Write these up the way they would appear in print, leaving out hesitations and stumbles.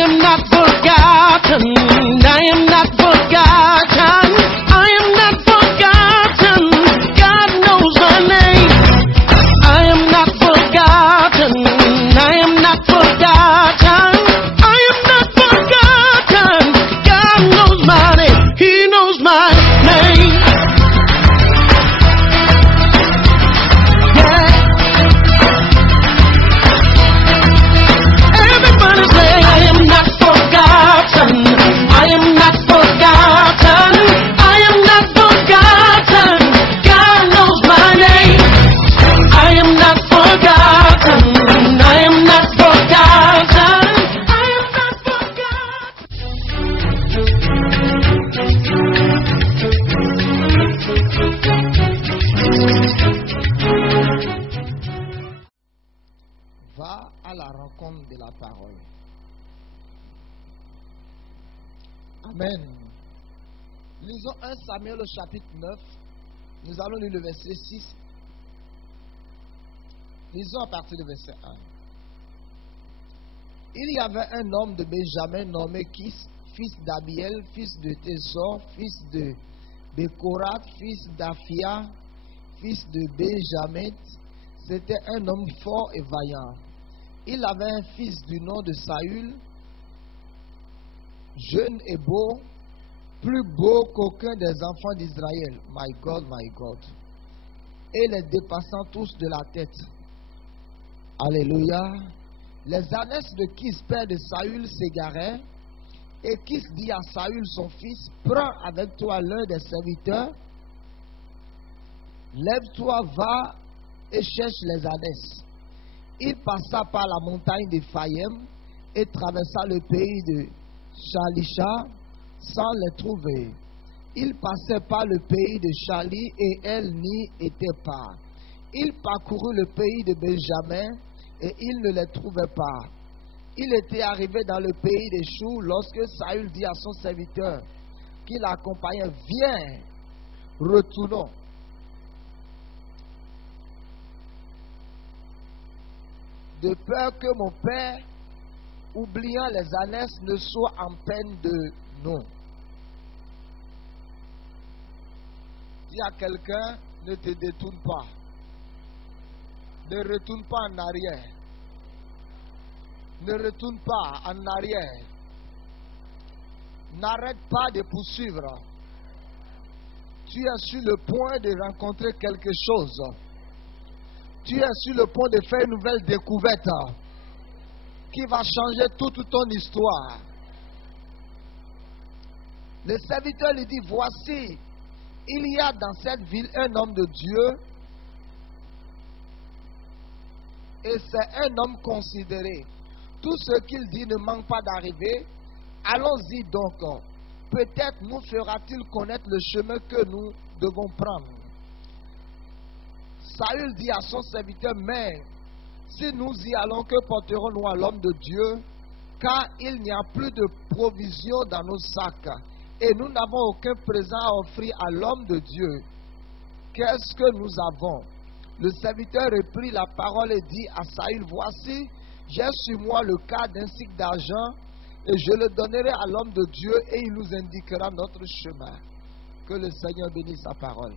am not forgotten. I am not forgotten. I am not forgotten. God knows my name. I am not forgotten. I am not forgotten. I am not forgotten. God knows my name. He knows my name. Yeah. Everybody say, I am not forgotten. I am not forgotten. I am not forgotten. God knows my name. I am not forgotten. I am not forgotten. I am not forgotten. Va à la rencontre de la parole. Amen. Lisons 1 Samuel au chapitre 9. Nous allons lire le verset 6. Lisons à partir du verset 1. Il y avait un homme de Benjamin nommé Kis, fils d'Abiel, fils de Thésor, fils de Bécorat, fils d'Aphia, fils de Benjamin. C'était un homme fort et vaillant. Il avait un fils du nom de Saül, jeune et beau, plus beau qu'aucun des enfants d'Israël. My God, my God. Et les dépassant tous de la tête. Alléluia. Les ânesses de Kis, père de Saül, s'égaraient. Et Kis dit à Saül, son fils, prends avec toi l'un des serviteurs. Lève-toi, va et cherche les ânesses. Il passa par la montagne d'Éphraïm et traversa le pays de Shalisha sans les trouver. Il passait par le pays de Chali et elle n'y était pas. Il parcourut le pays de Benjamin et il ne les trouvait pas. Il était arrivé dans le pays des Choux lorsque Saül dit à son serviteur qui l'accompagnait, viens, retournons. De peur que mon père, oubliant les ânesses, ne soit en peine de nous. Dis à quelqu'un, ne te détourne pas. Ne retourne pas en arrière. Ne retourne pas en arrière. N'arrête pas de poursuivre. Tu es sur le point de rencontrer quelque chose. Tu es sur le point de faire une nouvelle découverte qui va changer toute ton histoire. Le serviteur lui dit, voici, il y a dans cette ville un homme de Dieu et c'est un homme considéré. Tout ce qu'il dit ne manque pas d'arriver. Allons-y donc. Peut-être nous fera-t-il connaître le chemin que nous devons prendre. Saül dit à son serviteur, mais si nous y allons, que porterons-nous à l'homme de Dieu? Car il n'y a plus de provisions dans nos sacs et nous n'avons aucun présent à offrir à l'homme de Dieu. Qu'est-ce que nous avons? Le serviteur reprit la parole et dit à Saül, voici, j'ai sur moi le quart d'un cycle d'argent et je le donnerai à l'homme de Dieu et il nous indiquera notre chemin. Que le Seigneur bénisse sa parole.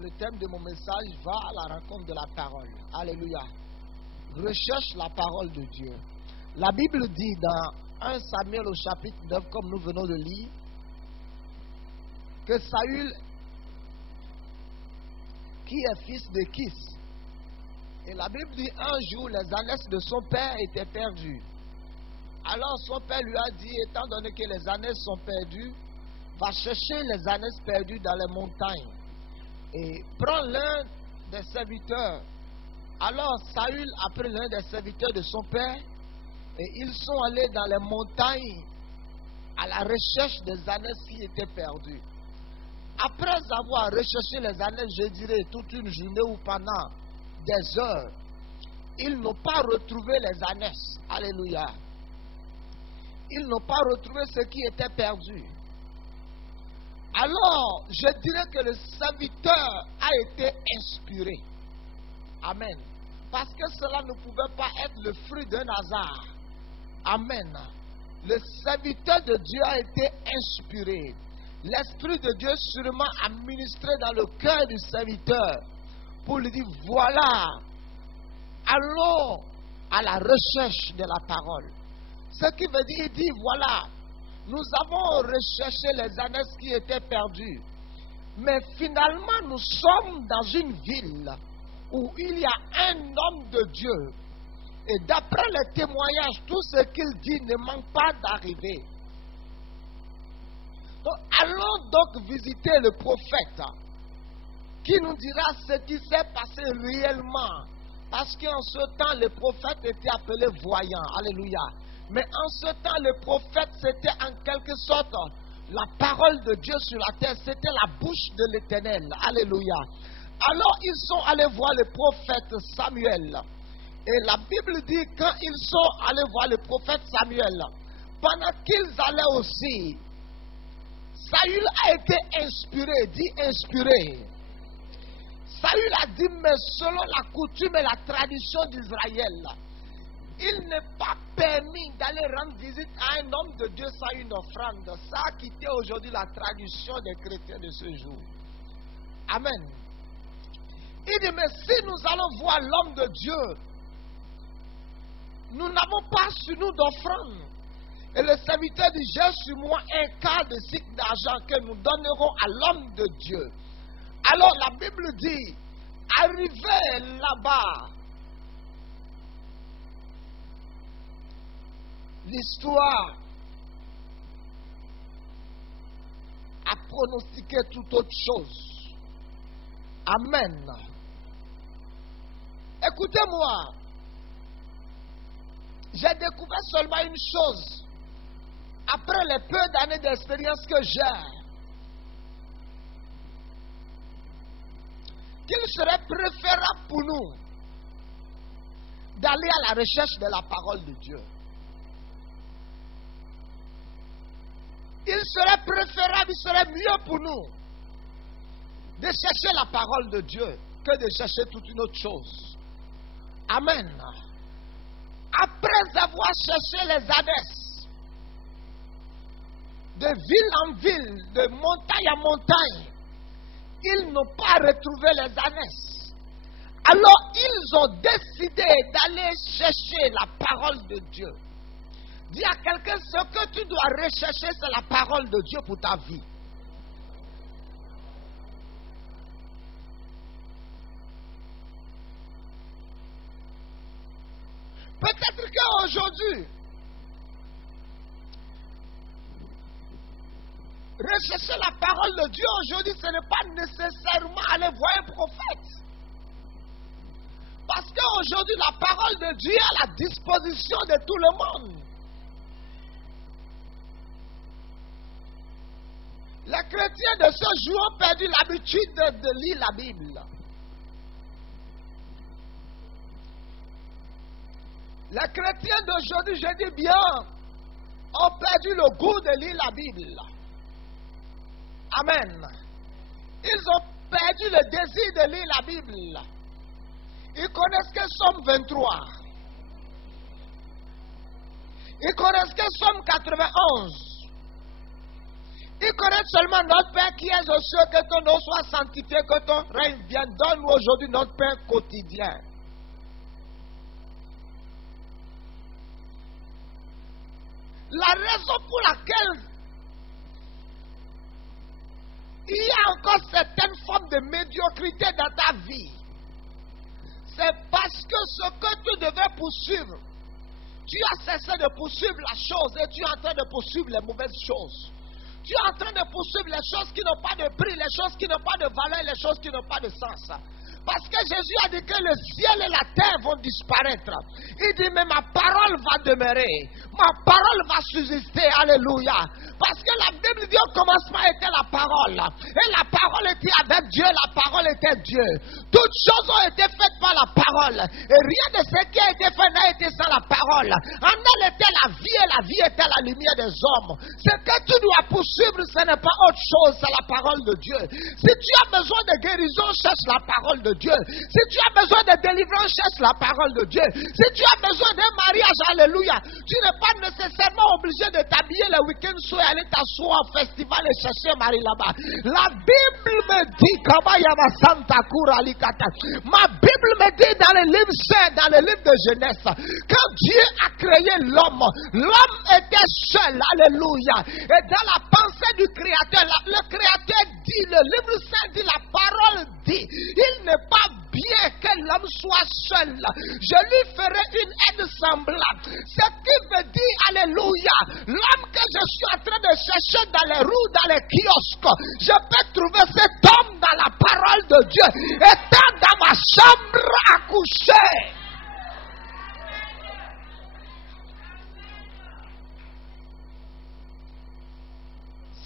Le thème de mon message va à la rencontre de la parole. Alléluia. Recherche la parole de Dieu. La Bible dit dans 1 Samuel au chapitre 9, comme nous venons de lire, que Saül, qui est fils de Kis, et la Bible dit un jour les ânesses de son père étaient perdues. Alors son père lui a dit, étant donné que les ânesses sont perdues, va chercher les ânesses perdues dans les montagnes. Et prends l'un des serviteurs. Alors Saül a pris l'un des serviteurs de son père et ils sont allés dans les montagnes à la recherche des ânesses qui étaient perdues. Après avoir recherché les ânesses, je dirais toute une journée ou pendant des heures, ils n'ont pas retrouvé les ânesses. Alléluia. Ils n'ont pas retrouvé ce qui était perdu. Alors, je dirais que le serviteur a été inspiré. Amen. Parce que cela ne pouvait pas être le fruit d'un hasard. Amen. Le serviteur de Dieu a été inspiré. L'Esprit de Dieu sûrement a ministré dans le cœur du serviteur pour lui dire, voilà, allons à la recherche de la parole. Ce qui veut dire, il dit, voilà, nous avons recherché les ânes qui étaient perdus. Mais finalement, nous sommes dans une ville où il y a un homme de Dieu. Et d'après les témoignages, tout ce qu'il dit ne manque pas d'arriver. Donc, allons donc visiter le prophète qui nous dira ce qui s'est passé réellement. Parce qu'en ce temps, le prophète était appelé voyant. Alléluia. Mais en ce temps, le prophète, c'était en quelque sorte la parole de Dieu sur la terre. C'était la bouche de l'Éternel. Alléluia. Alors, ils sont allés voir le prophète Samuel. Et la Bible dit, quand ils sont allés voir le prophète Samuel, pendant qu'ils allaient aussi, Saül a été inspiré, dit inspiré. Saül a dit, mais selon la coutume et la tradition d'Israël, il n'est pas permis d'aller rendre visite à un homme de Dieu sans une offrande. Ça a quitté aujourd'hui la tradition des chrétiens de ce jour. Amen. Il dit, mais si nous allons voir l'homme de Dieu, nous n'avons pas sur nous d'offrande. Et le serviteur dit, j'ai sur moi un quart de cycle d'argent que nous donnerons à l'homme de Dieu. Alors la Bible dit, arrivé là-bas, l'histoire a pronostiqué toute autre chose. Amen. Écoutez-moi. J'ai découvert seulement une chose. Après les peu d'années d'expérience que j'ai, qu'il serait préférable pour nous d'aller à la recherche de la parole de Dieu. Il serait préférable, il serait mieux pour nous de chercher la parole de Dieu que de chercher toute une autre chose. Amen. Après avoir cherché les ânes, de ville en ville, de montagne en montagne, ils n'ont pas retrouvé les ânes. Alors ils ont décidé d'aller chercher la parole de Dieu. Dis à quelqu'un, ce que tu dois rechercher, c'est la parole de Dieu pour ta vie. Peut-être qu'aujourd'hui, rechercher la parole de Dieu aujourd'hui, ce n'est pas nécessairement aller voir un prophète. Parce qu'aujourd'hui, la parole de Dieu est à la disposition de tout le monde. Les chrétiens de ce jour ont perdu l'habitude de lire la Bible. Les chrétiens d'aujourd'hui, je dis bien, ont perdu le goût de lire la Bible. Amen. Ils ont perdu le désir de lire la Bible. Ils connaissent que Somme 23. Ils connaissent que Somme 91. Ils connaissent seulement notre Père qui est aux cieux, que ton nom soit sanctifié, que ton règne vienne. Donne-nous aujourd'hui notre pain quotidien. La raison pour laquelle il y a encore certaines formes de médiocrité dans ta vie, c'est parce que ce que tu devais poursuivre, tu as cessé de poursuivre la chose et tu es en train de poursuivre les mauvaises choses. Tu es en train de poursuivre les choses qui n'ont pas de prix, les choses qui n'ont pas de valeur, les choses qui n'ont pas de sens. Parce que Jésus a dit que le ciel et la terre vont disparaître. Il dit, mais ma parole va demeurer. Ma parole va subsister. Alléluia. Parce que la Bible dit au commencement était la parole. Et la parole était avec Dieu. La parole était Dieu. Toutes choses ont été faites par la parole. Et rien de ce qui a été fait n'a été sans la parole. En elle était la vie et la vie était la lumière des hommes. Ce que tu dois poursuivre, ce n'est pas autre chose, c'est la parole de Dieu. Si tu as besoin de guérison, cherche la parole de Dieu. Si tu as besoin de délivrance, cherche la parole de Dieu. Si tu as besoin d'un mariage, alléluia, tu n'es pas nécessairement obligé de t'habiller le week-end soir et aller t'asseoir au festival et chercher un mari là-bas. La Bible me dit, ma Bible me dit dans le livre saint, dans le livre de Genèse, quand Dieu a créé l'homme, l'homme était seul, alléluia. Et dans la pensée du Créateur, le Créateur dit, le livre saint dit, la parole dit, il n'est pas bien que l'homme soit seul. Je lui ferai une aide semblable. Ce qui veut dire, alléluia, l'homme que je suis en train de chercher dans les rues, dans les kiosques, je peux trouver cet homme dans la parole de Dieu, étant dans ma chambre à coucher.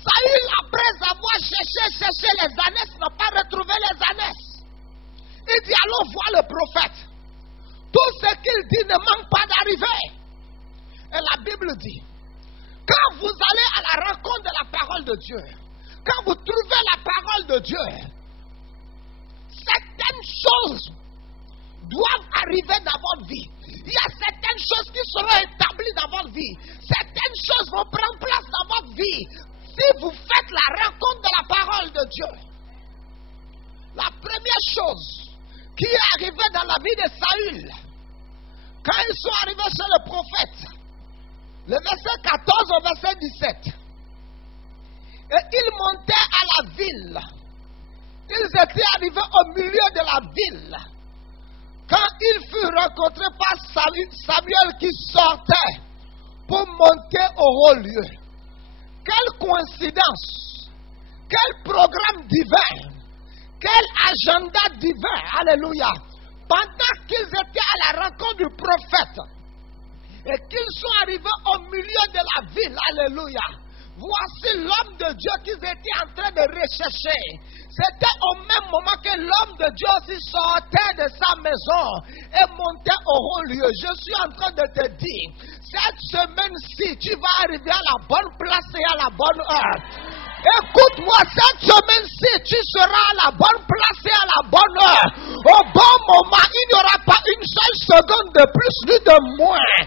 Saül, après avoir cherché les ânesses, n'a pas retrouvé les ânesses. Il dit, allons voir le prophète. Tout ce qu'il dit ne manque pas d'arriver. Et la Bible dit, quand vous allez à la rencontre de la parole de Dieu, quand vous trouvez la parole de Dieu, certaines choses doivent arriver dans votre vie. Il y a certaines choses qui seront établies dans votre vie. Certaines choses vont prendre place dans votre vie si vous faites la rencontre de la parole de Dieu. La première chose qui est arrivée dans la vie de Saül, quand ils sont arrivés chez le prophète, le verset 14 au verset 17, et ils montaient à la ville. Ils étaient arrivés au milieu de la ville. Quand ils furent rencontrés par Samuel qui sortait pour monter au haut lieu. Quelle coïncidence! Quel programme divin! Quel agenda divin! Alléluia! Pendant qu'ils étaient à la rencontre du prophète et qu'ils sont arrivés au milieu de la ville, alléluia! Voici l'homme de Dieu qu'ils étaient en train de rechercher. C'était au même moment que l'homme de Dieu aussi sortait de sa maison et montait au haut lieu. Je suis en train de te dire, cette semaine-ci, tu vas arriver à la bonne place et à la bonne heure. Écoute-moi, cette semaine-ci, tu seras à la bonne place et à la bonne heure. Au bon moment, il n'y aura pas une seule seconde de plus ni de moins.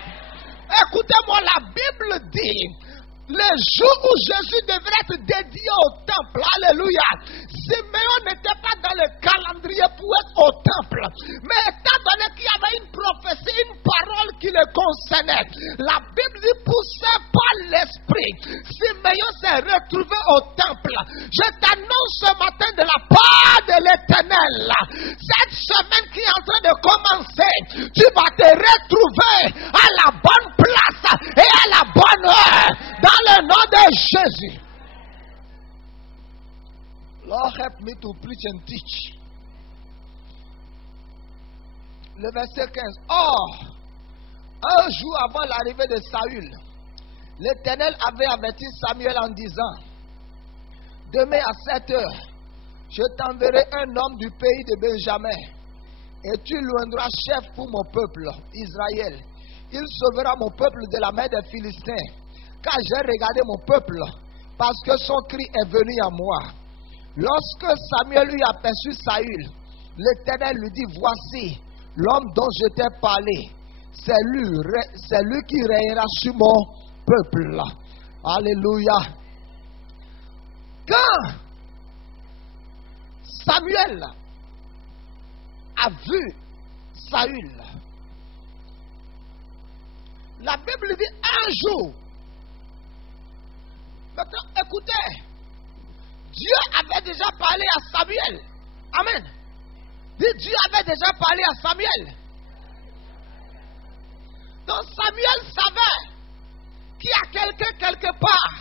Écoutez-moi, la Bible dit, le jour où Jésus devrait être dédié au temple, alléluia, Siméon n'était pas dans le calendrier pour être au temple, mais étant donné qu'il y avait une prophétie, une parole qui le concernait, la Bible dit, poussé par l'esprit, Siméon s'est retrouvé au temple. Je t'annonce ce matin de la part de l'Éternel, cette semaine qui est en train de commencer, tu vas te retrouver à la bonne place et à la bonne heure, dans le nom de Jésus. Lord, help me to preach and teach. Le verset 15. Or, un jour avant l'arrivée de Saül, l'Éternel avait averti Samuel en disant, demain à 7 heures, je t'enverrai un homme du pays de Benjamin, et tu l'oindras chef pour mon peuple, Israël. Il sauvera mon peuple de la main des Philistins. Car j'ai regardé mon peuple, parce que son cri est venu à moi. Lorsque Samuel lui aperçut Saül, l'Éternel lui dit, voici l'homme dont je t'ai parlé. C'est lui qui régnera sur mon peuple. Alléluia. Quand Samuel a vu Saül, la Bible dit un jour. Maintenant, écoutez, Dieu avait déjà parlé à Samuel. Amen. Dieu avait déjà parlé à Samuel. Donc Samuel savait qu'il y a quelqu'un quelque part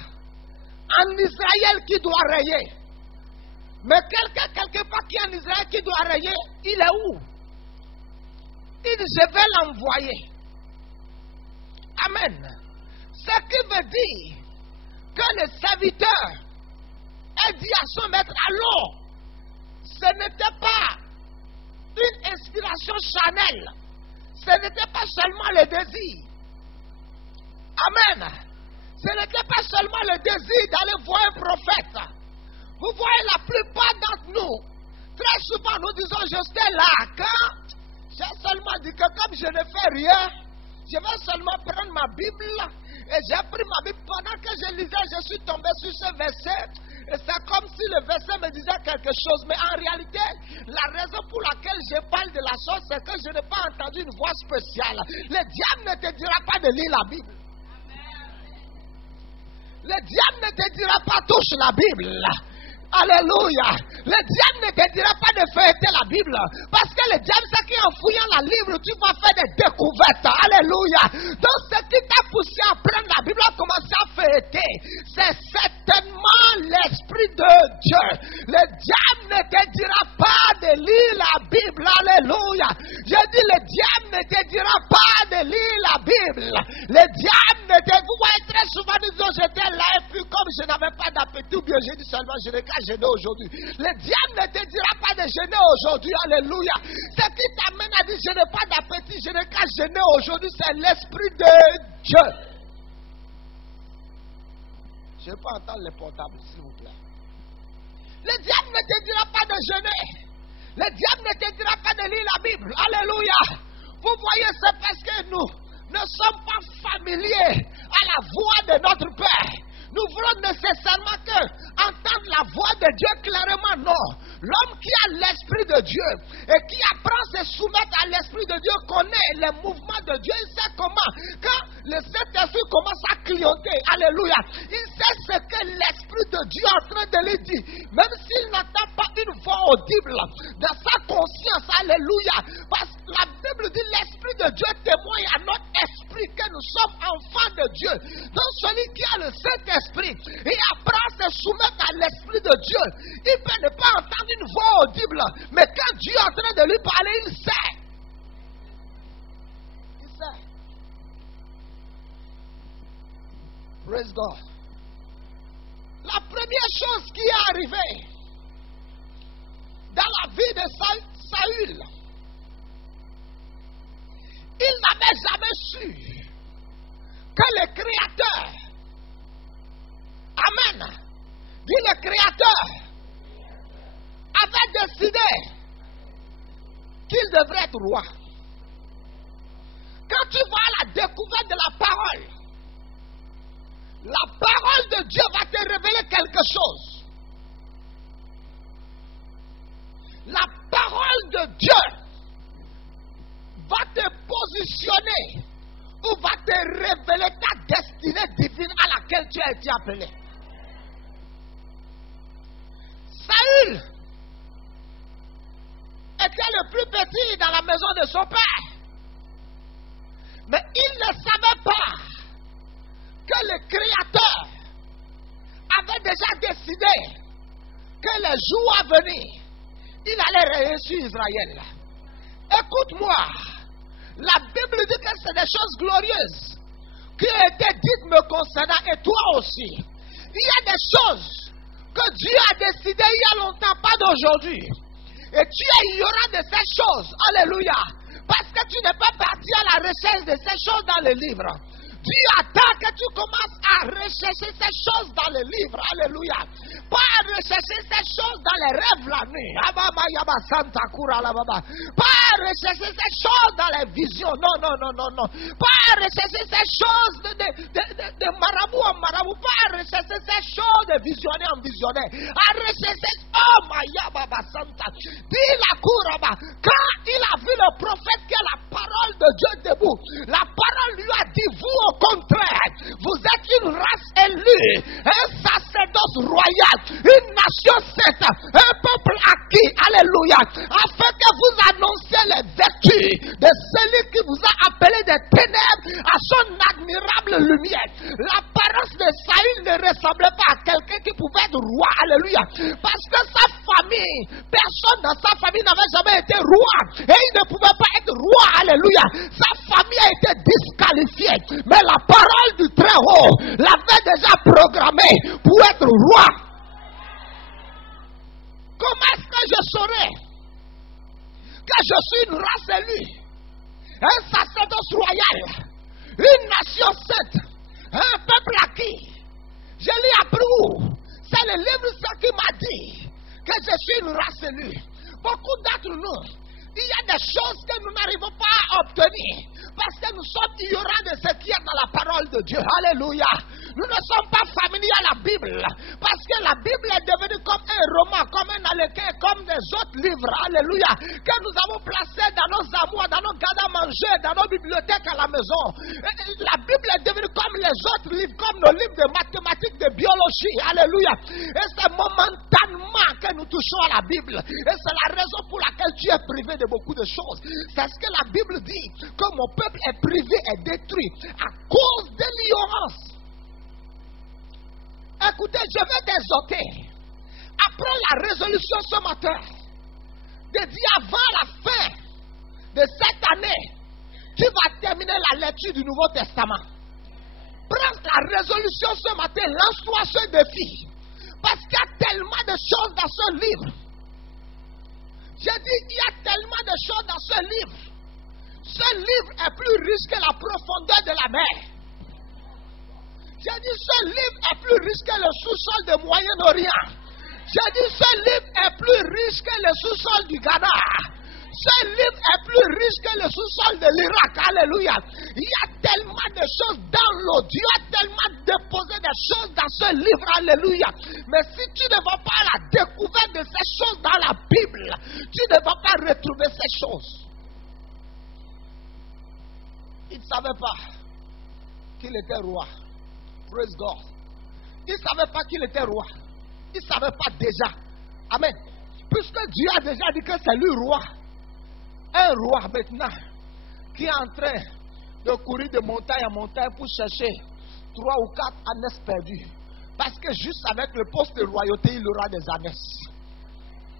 en Israël qui doit régner. Mais quelqu'un quelque part qui est en Israël qui doit régner, il est où? Il dit, je vais l'envoyer. Amen. Ce qui veut dire que le serviteur a dit à son maître, allons, ce n'était pas une inspiration charnelle, ce n'était pas seulement le désir. Amen. Ce n'était pas seulement le désir d'aller voir un prophète. Vous voyez, la plupart d'entre nous, très souvent nous disons, je suis là. Quand j'ai seulement dit que comme je ne fais rien, je vais seulement prendre ma Bible. Et j'ai pris ma Bible. Pendant que je lisais, je suis tombé sur ce verset. Et c'est comme si le verset me disait quelque chose. Mais en réalité, la raison pour laquelle je parle de la chose, c'est que je n'ai pas entendu une voix spéciale. Le diable ne te dira pas de lire la Bible. Le diable ne te dira pas touche la Bible. Alléluia. Le diable ne te dira pas de feuilleter la Bible. Parce que le diable sait qu'en fouillant la Bible, tu vas faire des découvertes. Alléluia. Donc ce qui t'a poussé à prendre la Bible, à commencer à feuilleter, c'est certainement l'Esprit de Dieu. Le diable ne te dira pas de lire la Bible. Alléluia. Je dis le diable ne te dira pas de lire la Bible. Le diable ne te... Vous voyez très souvent, disons, j'étais là et puis comme je n'avais pas d'appétit, ou bien j'ai dit seulement je n'ai qu'à jeûner aujourd'hui. Le diable ne te dira pas de jeûner aujourd'hui. Alléluia. Ce qui t'amène à dire je n'ai pas d'appétit, je n'ai qu'à jeûner aujourd'hui, c'est l'Esprit de Dieu. Je ne veux pas entendre les portables, s'il vous plaît. Le diable ne te dira pas de jeûner. Le diable ne te dira pas de lire la Bible. Alléluia. Vous voyez, c'est parce que nous ne sommes pas familiers à la voix de notre Père. Nous voulons nécessairement que entendre la voix de Dieu clairement, non. L'homme qui a l'Esprit de Dieu et qui apprend à se soumettre à l'Esprit de Dieu connaît les mouvements de Dieu. Il sait comment, quand le Saint-Esprit commence à clignoter, alléluia, il sait ce que l'Esprit de Dieu est en train de lui dire. Même s'il n'entend pas une voix audible dans sa conscience, alléluia. Parce que la Bible dit l'Esprit de Dieu témoigne à notre esprit que nous sommes enfants de Dieu. Donc celui qui a le Saint-Esprit et apprend à se soumettre à l'Esprit de Dieu, il peut ne pas entendre une voix audible, mais quand Dieu est en train de lui parler, il sait. Il sait. Praise God. La première chose qui est arrivée dans la vie de Saül, il n'avait jamais su que le Créateur, Amen, dit le Créateur, avait décidé qu'il devrait être roi. Quand tu vas à la découverte de la parole de Dieu va te révéler quelque chose. La parole de Dieu va te positionner ou va te révéler ta destinée divine à laquelle tu as été appelé. Saül était le plus petit dans la maison de son père. Mais il ne savait pas que le Créateur avait déjà décidé que les jours à venir, il allait régner sur Israël. Écoute-moi, la Bible dit que c'est des choses glorieuses qui ont été dites me concernant et toi aussi. Il y a des choses que Dieu a décidées il y a longtemps, pas d'aujourd'hui. Et tu es ignorant de ces choses. Alléluia. Parce que tu n'es pas parti à la recherche de ces choses dans le livre. Dieu attend que tu commences à rechercher ces choses dans le livre. Alléluia. Pas à rechercher ces choses dans les rêves la nuit. Pas à rechercher ces choses dans les visions. Non. Pas à rechercher ces choses de marabout en marabout. Pas à rechercher ces choses de visionnaire en visionnaire. À rechercher. Oh Maya Baba Santa. Dis la couraba. Quand il a vu le prophète qui a la parole de Dieu debout, la parole lui a dit, vous au contraire, vous êtes une race élue, un sacerdoce royal, une nation sainte, un peuple acquis, alléluia, afin que vous annonciez les vertus de celui qui vous a appelé des ténèbres à son admirable lumière. L'apparence de Saül ne ressemblait pas à quelqu'un qui pouvait être roi, alléluia, parce que sa famille, personne dans sa famille n'avait jamais été roi, et il ne pouvait pas être roi, alléluia. Sa famille a été disqualifiée, mais la parole du Très-Haut l'avait déjà programmé pour être roi. Comment est-ce que je saurais que je suis une race élue, un sacerdoce royal, une nation sainte, une race élue. Beaucoup d'entre nous, il y a des choses que nous n'arrivons pas à obtenir parce que nous sommes ignorants de ce qui est dans la parole de Dieu. Alléluia. Nous ne sommes pas familiers à la Bible parce que la Bible est devenue comme un roman, comme un arlequin, comme des autres livres. Alléluia. Que nous avons placé dans nos armoires, dans nos gardes à manger, dans nos bibliothèques à la maison. La Bible est devenue comme les autres livres, comme nos livres de mathématiques, de biologie. Alléluia. Et c'est momentanément que nous touchons à la Bible. Et c'est la raison pour laquelle tu es privé de beaucoup de choses. C'est ce que la Bible dit, que mon peuple est privé et détruit à cause de l'ignorance. Écoutez, je vais t'exhorter à prendre la résolution ce matin de dire avant la fin de cette année, tu vas terminer la lecture du Nouveau Testament. Prends la résolution ce matin, lance-toi ce défi. Parce qu'il y a tellement de choses dans ce livre. J'ai dit, il y a tellement de choses dans ce livre. Ce livre est plus riche que la profondeur de la mer. J'ai dit, ce livre est plus riche que le sous-sol du Moyen-Orient. J'ai dit, ce livre est plus riche que le sous-sol du Ghana. Ce livre est plus riche que le sous-sol de l'Irak. Alléluia. Il y a tellement de choses dans l'eau. Dieu a tellement déposé des choses dans ce livre. Alléluia. Mais si tu ne vas pas à la découverte de ces choses dans la Bible, tu ne vas pas retrouver ces choses. Il ne savait pas qu'il était roi. Praise God. Il ne savait pas qu'il était roi. Il ne savait pas déjà. Amen. Puisque Dieu a déjà dit que c'est lui roi. Un roi maintenant qui est en train de courir de montagne en montagne pour chercher 3 ou 4 ânes perdus. Parce que juste avec le poste de royauté, il aura des ânes.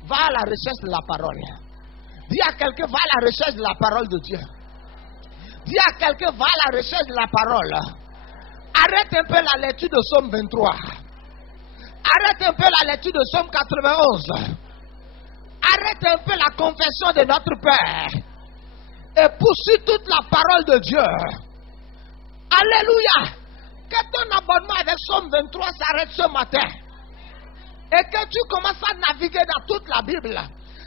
Va à la recherche de la parole. Dis à quelqu'un, va à la recherche de la parole de Dieu. Dis à quelqu'un, va à la recherche de la parole. Arrête un peu la lecture de Psaume 23. Arrête un peu la lecture de Psaume 91. Arrête un peu la confession de notre Père. Et poursuis toute la parole de Dieu. Alléluia. Que ton abonnement avec Psaume 23 s'arrête ce matin. Et que tu commences à naviguer dans toute la Bible.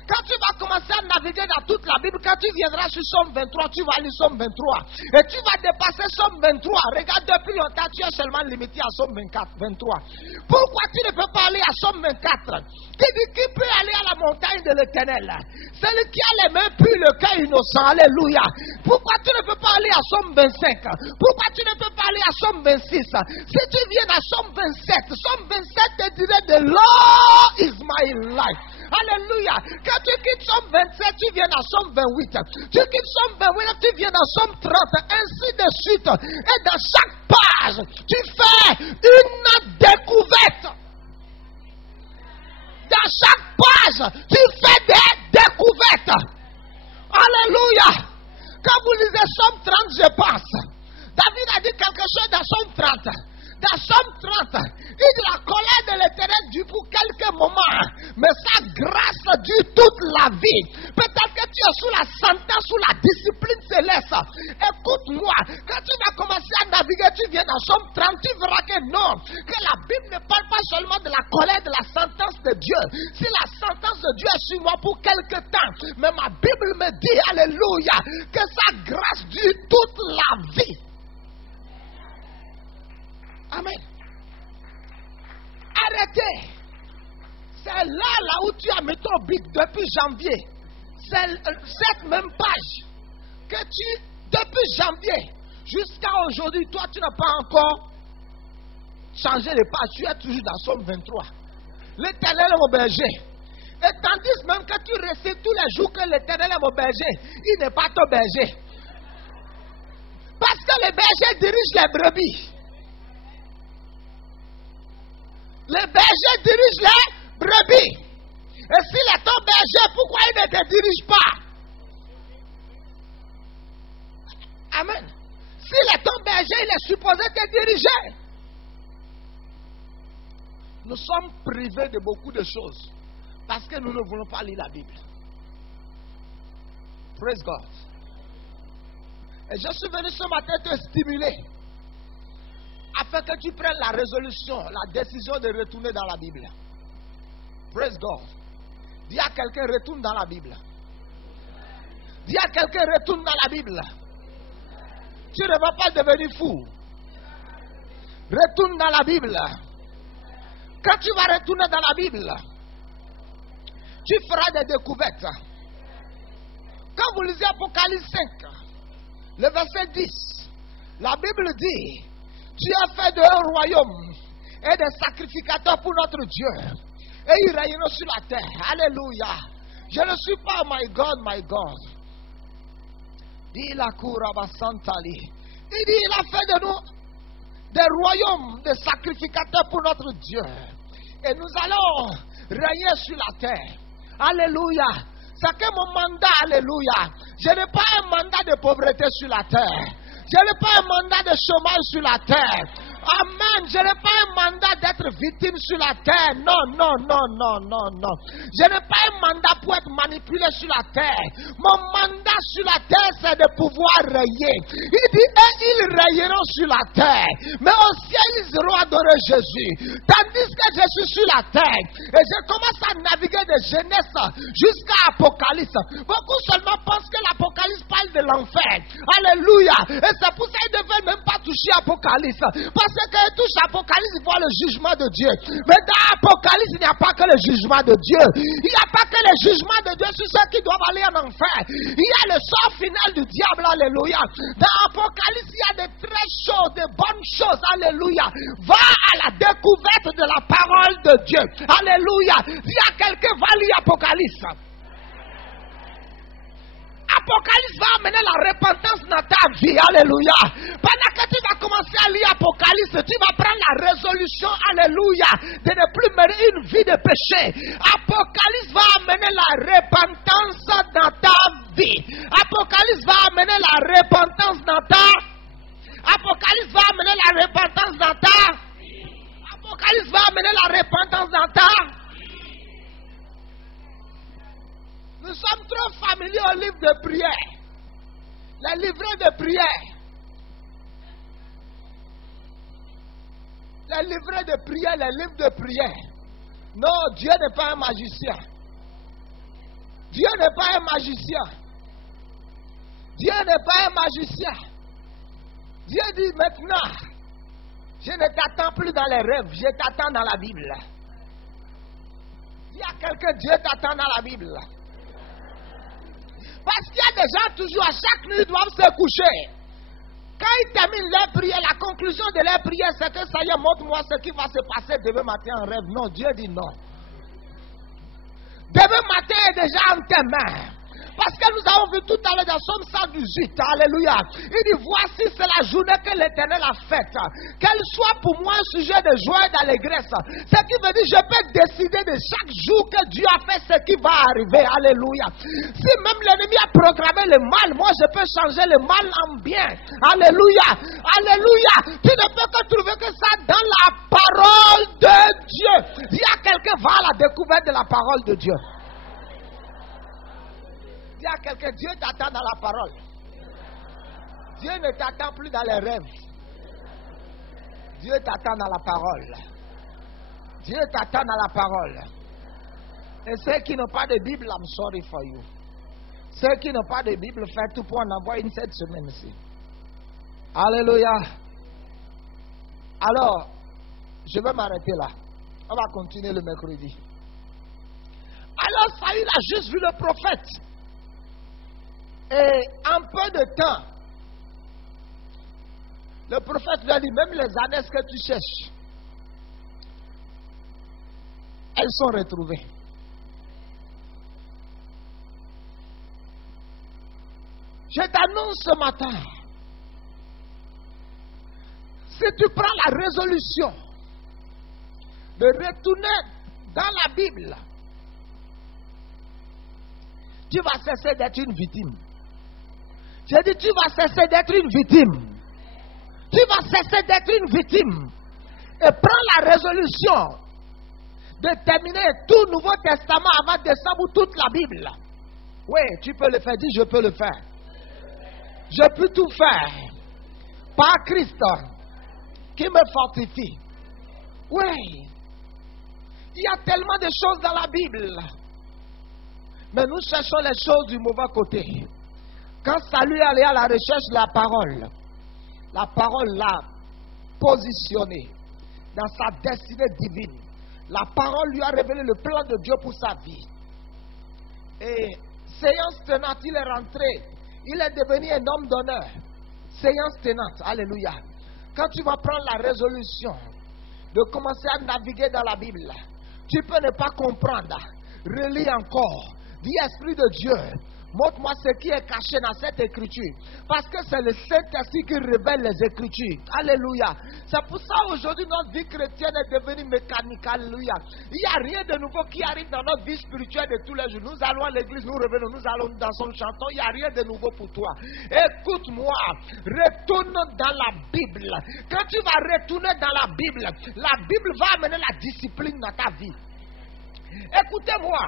Quand tu vas commencer à naviguer dans toute la Bible, quand tu viendras sur Psaume 23, tu vas lire Psaume 23. Et tu vas dépasser Psaume 23. Regarde, depuis longtemps, tu es seulement limité à Psaume 23. Pourquoi tu ne peux pas aller à Psaume 24? Qui dit qui peut aller à la montagne de l'Éternel? Celui qui a les mains pures, le cœur innocent. Alléluia. Pourquoi tu ne peux pas aller à Psaume 25? Pourquoi tu ne peux pas aller à Psaume 26? Si tu viens à Psaume 27, Psaume 27 te dirait the Lord is my life. Alléluia. Quand tu quittes Psaume 27, tu viens à Psaume 28. Tu quittes Psaume 28, tu viens dans Psaume 30. Ainsi de suite. Et dans chaque page, tu fais une découverte. Dans chaque page, tu fais des découvertes. Alléluia. Quand vous lisez Psaume 30, je pense. David a dit quelque chose dans Psaume 30. Dans Psaume 30, il dit la colère de l'Éternel dure pour quelques moments, mais sa grâce dure toute la vie. Peut-être que tu es sous la sentence, sous la discipline céleste. Écoute-moi, quand tu vas commencer à naviguer, tu viens dans Psaume 30, tu verras que non, que la Bible ne parle pas seulement de la colère, de la sentence de Dieu. Si la sentence de Dieu est sur moi pour quelque temps, mais ma Bible me dit, alléluia, que sa grâce dure toute la vie. Amen. Arrêtez. C'est là où tu as mis ton bic depuis janvier. C'est cette même page que depuis janvier jusqu'à aujourd'hui, toi tu n'as pas encore changé les pages. Tu es toujours dans Psaume 23. L'Éternel est mon berger. Et tandis même que tu récites tous les jours que l'Éternel est mon berger, il n'est pas ton berger. Parce que le berger dirige les brebis. Le berger dirige les brebis. Et s'il est ton berger, pourquoi il ne te dirige pas? Amen. S'il est ton berger, il est supposé te diriger. Nous sommes privés de beaucoup de choses parce que nous ne voulons pas lire la Bible. Praise God. Et je suis venu ce matin te stimuler afin que tu prennes la résolution, la décision de retourner dans la Bible. Praise God. Dis à quelqu'un, retourne dans la Bible. Dis à quelqu'un, retourne dans la Bible. Tu ne vas pas devenir fou. Retourne dans la Bible. Quand tu vas retourner dans la Bible, tu feras des découvertes. Quand vous lisez Apocalypse 5, le verset 10, la Bible dit, tu as fait d'un royaume et des sacrificateurs pour notre Dieu. Et ils règneront sur la terre. Alléluia. Je ne suis pas my God, my God. Dit la Kurabasantali. Il dit, il a fait de nous des royaumes, des sacrificateurs pour notre Dieu. Et nous allons régner sur la terre. Alléluia. C'est que mon mandat, alléluia. Je n'ai pas un mandat de pauvreté sur la terre. Je n'ai pas un mandat de chômage sur la terre. Amen. Je n'ai pas un mandat d'être victime sur la terre. Non, non, non, non, non, non. Je n'ai pas un mandat pour être manipulé sur la terre. Mon mandat sur la terre, c'est de pouvoir régner. Il dit, et ils régneront sur la terre. Mais au ciel, ils auront adoré Jésus. Tandis que je suis sur la terre. Et je commence à naviguer de Genèse jusqu'à Apocalypse. Beaucoup seulement pensent que l'Apocalypse parle de l'enfer. Alléluia. Et c'est pour ça qu'ils ne veulent même pas toucher Apocalypse. Parce que quand ils touchent Apocalypse, ils voient le jugement de Dieu. Mais dans Apocalypse, il n'y a pas que le jugement de Dieu. Il n'y a pas que le jugement de Dieu sur ceux qui doivent aller en enfer. Il y a le sort final du diable. Alléluia. Dans Apocalypse, il y a de très choses, de bonnes choses. Alléluia. Va à la découverte de la parole de Dieu. Alléluia. Il y a quelqu'un va lire Apocalypse. Apocalypse va amener la repentance dans ta vie. Alléluia. Pendant que tu vas commencer à lire Apocalypse, tu vas prendre la résolution, alléluia, de ne plus mener une vie de péché. Apocalypse va amener la repentance dans ta vie. Apocalypse va amener la repentance dans ta. Apocalypse va amener la repentance dans ta. Apocalypse va amener la repentance dans ta. Nous sommes trop familiers au livre de prière. Les livrets de prière. Les livrets de prière, les livres de prière. Non, Dieu n'est pas un magicien. Dieu n'est pas un magicien. Dieu n'est pas un magicien. Dieu dit maintenant, je ne t'attends plus dans les rêves, je t'attends dans la Bible. Il y a quelqu'un, Dieu t'attend dans la Bible. Parce qu'il y a des gens toujours à chaque nuit doivent se coucher. Quand ils terminent leur prière, la conclusion de leur prière, c'est que ça y est, montre-moi ce qui va se passer demain matin en rêve. Non, Dieu dit non. Demain matin est déjà en tes mains. Parce que nous avons vu tout à l'heure dans Somme 118, alléluia. Il dit, voici c'est la journée que l'Éternel a faite. Qu'elle soit pour moi un sujet de joie et d'allégresse. Ce qui veut dire, je peux décider de chaque jour que Dieu a fait ce qui va arriver, alléluia. Si même l'ennemi a programmé le mal, moi je peux changer le mal en bien, alléluia, alléluia. Tu ne peux que trouver que ça dans la parole de Dieu. Il y a quelqu'un qui va à la découverte de la parole de Dieu. Dis à quelqu'un, Dieu t'attend dans la parole. Dieu ne t'attend plus dans les rêves. Dieu t'attend dans la parole. Dieu t'attend dans la parole. Et ceux qui n'ont pas de Bible, I'm sorry for you. Ceux qui n'ont pas de Bible, faites tout pour en avoir une cette semaine-ci. Alléluia. Alors, je vais m'arrêter là. On va continuer le mercredi. Alors, Saül a juste vu le prophète. Et en peu de temps, le prophète lui a dit, même les ânesses que tu cherches, elles sont retrouvées. Je t'annonce ce matin, si tu prends la résolution de retourner dans la Bible, tu vas cesser d'être une victime. J'ai dit, tu vas cesser d'être une victime. Tu vas cesser d'être une victime. Et prends la résolution de terminer tout Nouveau Testament avant décembre, toute la Bible. Oui, tu peux le faire. Dis, je peux le faire. Je peux tout faire. Par Christ qui me fortifie. Oui. Il y a tellement de choses dans la Bible. Mais nous cherchons les choses du mauvais côté. Quand Saül est allé à la recherche de la parole l'a positionné dans sa destinée divine. La parole lui a révélé le plan de Dieu pour sa vie. Et séance tenante, il est rentré. Il est devenu un homme d'honneur. Séance tenante, alléluia. Quand tu vas prendre la résolution de commencer à naviguer dans la Bible, tu peux ne pas comprendre. Relis encore. Dis, Esprit de Dieu, montre-moi ce qui est caché dans cette écriture. Parce que c'est le Saint-Esprit qui révèle les écritures. Alléluia. C'est pour ça aujourd'hui notre vie chrétienne est devenue mécanique. Alléluia. Il n'y a rien de nouveau qui arrive dans notre vie spirituelle de tous les jours. Nous allons à l'église, nous revenons, nous allons dans son chanton. Il n'y a rien de nouveau pour toi. Écoute-moi. Retourne dans la Bible. Quand tu vas retourner dans la Bible va amener la discipline dans ta vie. Écoutez-moi.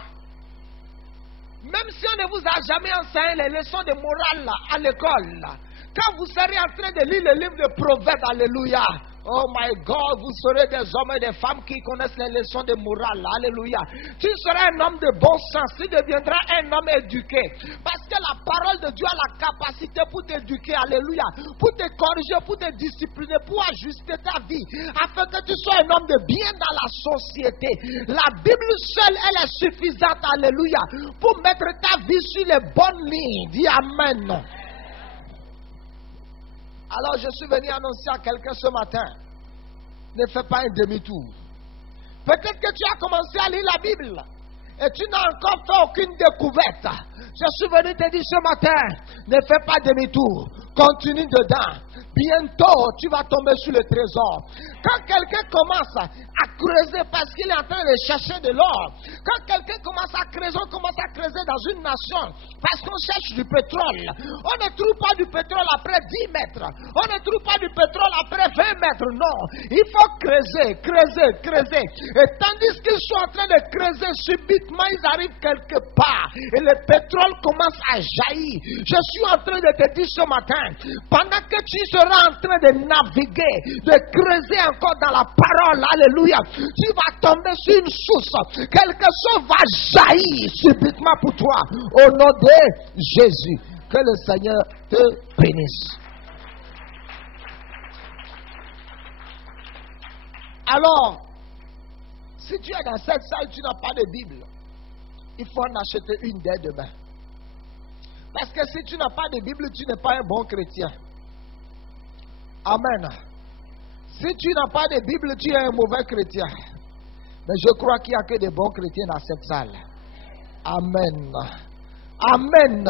Même si on ne vous a jamais enseigné les leçons de morale à l'école, quand vous serez en train de lire le livre de Proverbes, alléluia, oh my God, vous serez des hommes et des femmes qui connaissent les leçons de morale, alléluia. Tu seras un homme de bon sens, tu deviendras un homme éduqué. Parce que la parole de Dieu a la capacité pour t'éduquer, alléluia, pour te corriger, pour te discipliner, pour ajuster ta vie, afin que tu sois un homme de bien dans la société. La Bible seule, elle est suffisante, alléluia, pour mettre ta vie sur les bonnes lignes. Dis Amen. Alors je suis venu annoncer à quelqu'un ce matin, ne fais pas un demi-tour. Peut-être que tu as commencé à lire la Bible et tu n'as encore fait aucune découverte. Je suis venu te dire ce matin, ne fais pas demi-tour, continue dedans. Bientôt, tu vas tomber sur le trésor. Quand quelqu'un commence à creuser parce qu'il est en train de chercher de l'or, quand quelqu'un commence à creuser, on commence à creuser dans une nation parce qu'on cherche du pétrole. On ne trouve pas du pétrole après 10 mètres. On ne trouve pas du pétrole après 20 mètres. Non, il faut creuser, creuser, creuser. Et tandis qu'ils sont en train de creuser, subitement ils arrivent quelque part et le pétrole commence à jaillir. Je suis en train de te dire ce matin, pendant que tu seras en train de naviguer, de creuser encore dans la parole, alléluia, tu vas tomber sur une source. Quelque chose va jaillir subitement pour toi. Au nom de Jésus, que le Seigneur te bénisse. Alors, si tu es dans cette salle, tu n'as pas de Bible, il faut en acheter une dès demain. Parce que si tu n'as pas de Bible, tu n'es pas un bon chrétien. Amen. Si tu n'as pas de Bible, tu es un mauvais chrétien. Mais je crois qu'il n'y a que des bons chrétiens dans cette salle. Amen. Amen.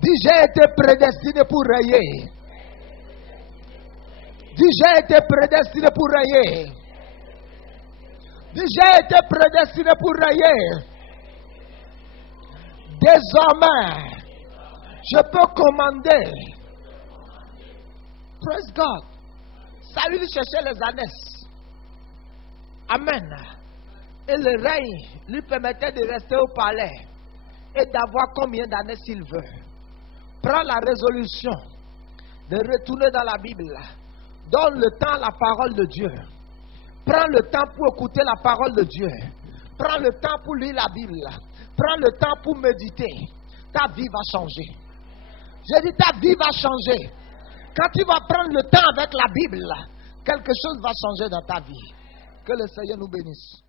Dis, j'ai été prédestiné pour rayer. Dis, j'ai été prédestiné pour rayer. Dis, j'ai été prédestiné pour rayer. Désormais, je peux commander. Praise God. Saül cherchait les ânesses. Amen. Et le règne lui permettait de rester au palais et d'avoir combien d'années s'il veut. Prends la résolution de retourner dans la Bible. Donne le temps à la parole de Dieu. Prends le temps pour écouter la parole de Dieu. Prends le temps pour lire la Bible. Prends le temps pour méditer. Ta vie va changer. J'ai dit ta vie va changer. Quand tu vas prendre le temps avec la Bible, quelque chose va changer dans ta vie. Que le Seigneur nous bénisse.